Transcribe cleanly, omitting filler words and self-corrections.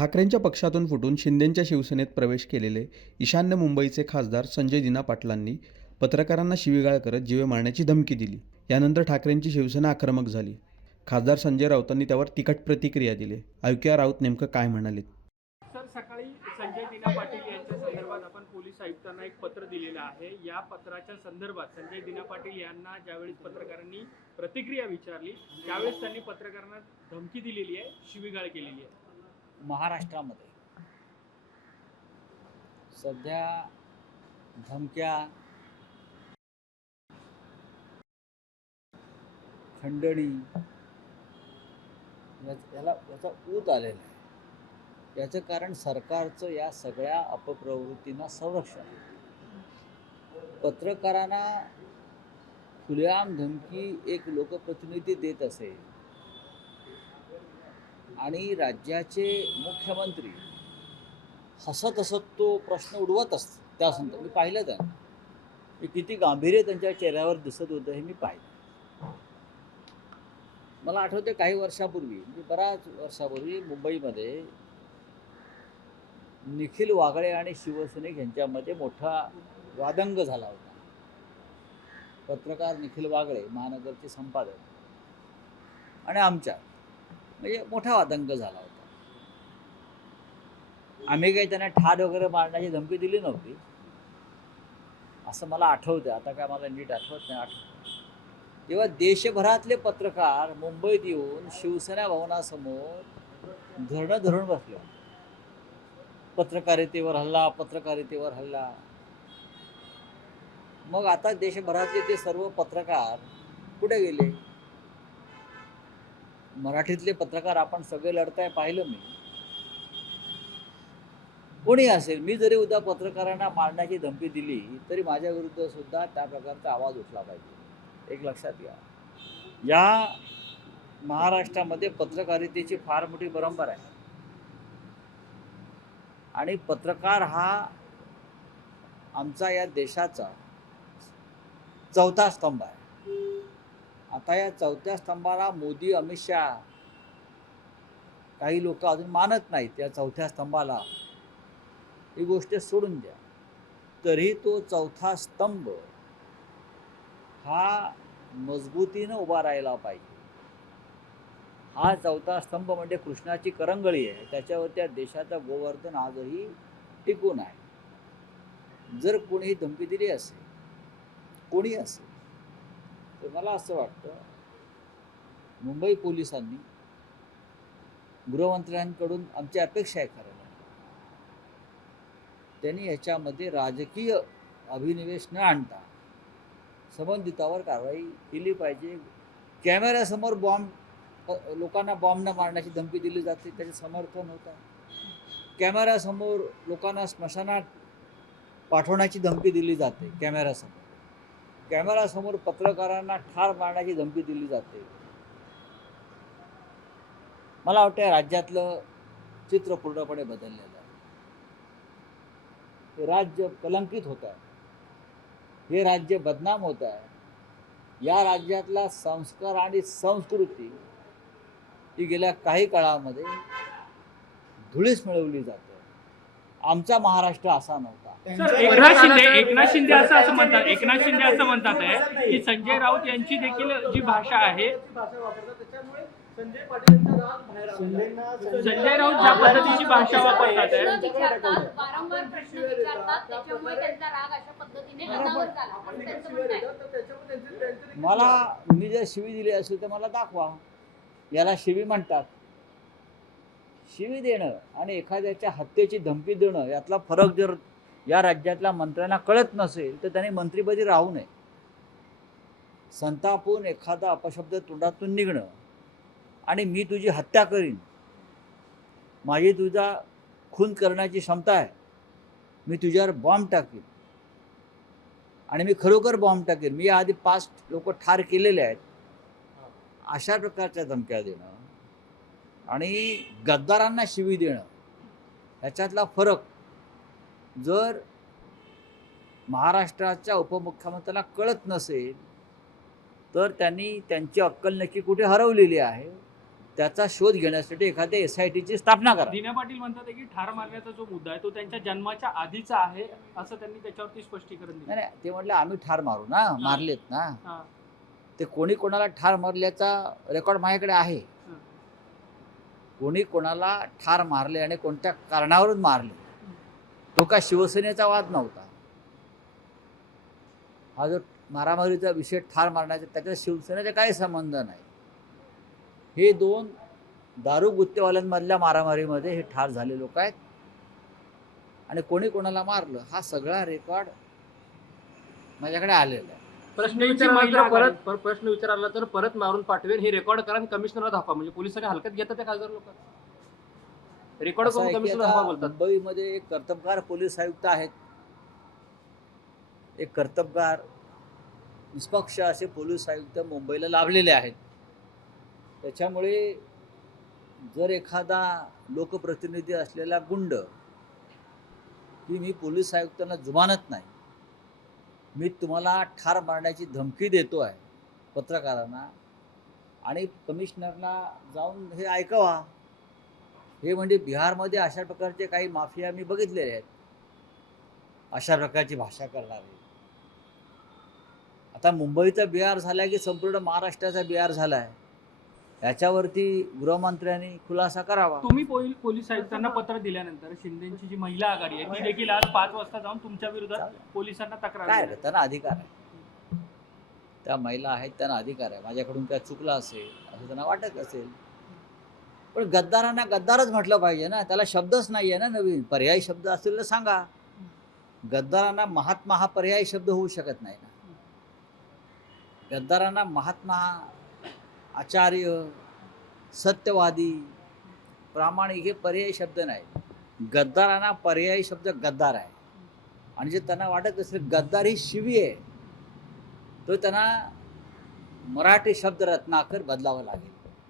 ठाकरेंच्या पक्षातून फुटून शिंदेंच्या शिवसेनेत प्रवेश केलेले ईशान्य मुंबईचे खासदार संजय दिना पाटलांनी पत्रकारांना शिवीगाळ करत जीवे मारण्याची धमकी दिली. यानंतर ठाकरेंची शिवसेना आक्रमक झाली. खासदार संजय राऊतांनी त्यावर तिखट प्रतिक्रिया दिली. ऐकूया राऊत नेमकं काय म्हणाले. सर, सकाळी संजय दिना पाटील यांच्या संदर्भात आपण पोलीस आयुक्तांना एक पत्र दिलेलं आहे. या पत्राच्या संदर्भात संजय दिना पाटील यांना ज्यावेळेस पत्रकारांनी प्रतिक्रिया विचारली त्यावेळेस त्यांनी पत्रकारांना धमकी दिलेली आहे, शिवीगाळ केलेली आहे. महाराष्ट्रामध्ये सध्या धमक्या, खंडणी याचा ऊत आलेला आहे. याचं कारण सरकारचं या सगळ्या अपप्रवृत्तींना संरक्षण. पत्रकारांना खुलेआम धमकी एक लोकप्रतिनिधी देत असेल आणि राज्याचे मुख्यमंत्री हसत हसत तो प्रश्न उडवत असतो. त्या संदर्भात मी पाहिलं त्यांना किती गांभीर्य त्यांच्या चेहऱ्यावर दिसत होतं हे मी पाहिलं. मला आठवते काही वर्षापूर्वी, म्हणजे बऱ्याच वर्षापूर्वी मुंबईमध्ये निखिल वागळे आणि शिवसैनिक यांच्यामध्ये मोठा वादंग झाला होता. पत्रकार निखिल वागळे, महानगरचे संपादक, आणि आमच्या म्हणजे मोठा वादंग झाला होता. आम्ही काही त्यांना ठार वगैरे मारण्याची धमकी दिली नव्हती असं मला आठवतं. आता काय मला नीट आठवत नाही. तेव्हा देशभरातले पत्रकार मुंबईत येऊन शिवसेना भवनासमोर धरणं धरून बसले. पत्रकारितेवर हल्ला, पत्रकारितेवर हल्ला. मग आता देशभरातले ते सर्व पत्रकार कुठे गेले? मराठीतले पत्रकार आपण सगळे लढताय पाहिलं मी. कोणी असेल, मी जरी उद्या पत्रकारांना मारण्याची धमकी दिली तरी माझ्या विरुद्ध सुद्धा त्या प्रकारचा आवाज उठला पाहिजे. एक लक्षात घ्या, या महाराष्ट्रामध्ये पत्रकारितेची फार मोठी परंपरा आहे आणि पत्रकार हा आमचा या देशाचा चौथा स्तंभ आहे. आता या चौथ्या स्तंभाला मोदी, अमित शहा, काही लोक अजून मानत नाहीत. या चौथ्या स्तंभाला ही गोष्ट सोडून द्या, तरी तो चौथा स्तंभ हा मजबूतीनं उभा राहायला पाहिजे. हा चौथा स्तंभ म्हणजे कृष्णाची करंगळी आहे, त्याच्यावर त्या देशाचं गोवर्धन आजही टिकून आहे. जर कोणीही धमकी दिली असेल, कोणी असेल, तर मला असं वाटतं मुंबई पोलिसांनी, गृहमंत्र्यांकडून आमची अपेक्षा आहे खरं, त्यांनी याच्यामध्ये राजकीय अभिनिवेश न आणता संबंधितावर कारवाई केली पाहिजे. कॅमेऱ्यासमोर लोकांना बॉम्ब न मारण्याची धमकी दिली जाते, त्याचे समर्थन होतं. कॅमेऱ्यासमोर लोकांना स्मशानात पाठवण्याची धमकी दिली जाते, कॅमेऱ्यासमोर पत्रकारांना ठार मारण्याची धमकी दिली जाते. मला वाटतं राज्यातलं चित्र पूर्णपणे बदललेलं आहे. हे राज्य कलंकित होत आहे, हे राज्य बदनाम होत आहे. या राज्यातला संस्कार आणि संस्कृती ही गेल्या काही काळामध्ये धुळीस मिळवली जाते. आमचा महाराष्ट्र असा नव्हता. सर, एकनाथ शिंदे असं म्हणतात आहे की संजय राऊत यांची देखील जी भाषा आहे, संजय राऊत ज्या पद्धतीची भाषा वापरतात आहे, वारंवार प्रश्न विचारतात, त्याच्यामुळे त्यांचा राग अशा पद्धतीने अनावर झाला असं त्यांचं म्हणणं आहे. मला, मी जर शिवी दिली असेल तर मला दाखवा. याला शिवी म्हणतात. शिवी देणं आणि एखाद्याच्या हत्येची धमकी देणं यातला फरक जर या राज्यातल्या मंत्र्यांना कळत नसेल तर त्यांनी मंत्रिपदी राहू नये. संतापून एखादा अपशब्द तोंडातून निघणं आणि मी तुझी हत्या करीन, माझी तुझा खून करण्याची क्षमता आहे, मी तुझ्यावर बॉम्ब टाकीन आणि मी खरोखर बॉम्ब टाकेन, मी आधी 5 लोक ठार केलेले आहेत, अशा प्रकारच्या धमक्या देणं आणि गद्दारांना शिवी देणं ह्याच्यातला फरक जर महाराष्ट्राच्या उपमुख्यमंत्र्यांना कळत नसेल तर त्यांनी त्यांची अक्कल नक्की कुठे हरवलेली आहे. त्याचा शोध घेण्यासाठी एखाद्या SITची स्थापना करा. दिना पाटील म्हणतात की ठार मारण्याचा जो मुद्दा आहे तो त्यांच्या जन्माच्या आधीचा आहे असं त्यांनी त्याच्यावरती स्पष्टीकरण दिलं. नाही ते म्हटलं आम्ही ठार मारू ना, मारलेत ना. हा. ते कोणी कोणाला ठार मारल्याचा रेकॉर्ड माझ्याकडे आहे. कोणी कोणाला ठार मारले आणि कोणत्या कारणावरून मारले तो का शिवसेनेचा वाद नव्हता. हा जो मारामारीचा विषय ठार मारण्याचा त्याच्यात शिवसेनेचा काही संबंध नाही. हे 2 दारू गुत्तेवाल्यांमधल्या मारामारीमध्ये हे ठार झाले लोक आहेत आणि कोणी कोणाला मारलं हा सगळा रेकॉर्ड माझ्याकडे आलेला आहे. प्रश्न विचारला तर प्रश्न विचारला तर परत मारून पाठवेल हे रेकॉर्ड करा आणि कमिशनरला दाखवा. म्हणजे पोलिसांनी हलक्यात घेतात ते खासदार लोक रेकॉर्ड असं करून आहे की कमिशनर आता दाखवा बोलतात. मुंबईमध्ये एक कर्तबगार पोलीस आयुक्त आहेत. एक कर्तबगार निष्पक्ष असे पोलीस आयुक्त मुंबईला लाभलेले आहेत. त्याच्यामुळे जर एखादा लोकप्रतिनिधी असलेला गुंड की मी पोलीस आयुक्तांना जुमानत नाही, मी तुम्हाला ठार मारण्याची धमकी देतो आहे पत्रकारांना आणि कमिशनरला जाऊन हे ऐकावा. हे म्हणजे बिहारमध्ये अशा प्रकारचे काही माफिया मी बघितलेले आहेत, अशा प्रकारची भाषा करणारे. आता मुंबईचा बिहार झाला की संपूर्ण महाराष्ट्राचा बिहार झाला आहे. याच्यावरती गृहमंत्र्यांनी खुलासा करावा. तुम्ही पोलीस आयुक्तांना पत्र दिल्यानंतर शिंदेची जी महिला आघाडी आहे ती देखील आज 5 वाजता जाऊन तुमच्या विरोधात पोलिसांना तक्रार काय दिली. रे, त्यांना अधिकार आहे. त्या महिला आहेत त्यांना अधिकार आहे. माझ्याकडून काय चुकलं असेल असं त्यांना वाटत असेल, पण गद्दारांना गद्दारच म्हटलं पाहिजे ना. त्याला शब्दच नाही आहे ना नवीन. पर्यायी शब्द असेल तर सांगा. गद्दारांना महात्मा हा पर्यायी शब्द होऊ शकत नाही ना. गद्दारांना महात्मा, आचार्य, सत्यवादी, प्रामाणिक हे पर्यायी शब्द नाही. गद्दारांना पर्यायी शब्द गद्दार आहे. आणि जे त्यांना वाटत असेल गद्दार ही शिवी आहे, तो त्यांना मराठी शब्द रत्नाकर बदलावा लागेल.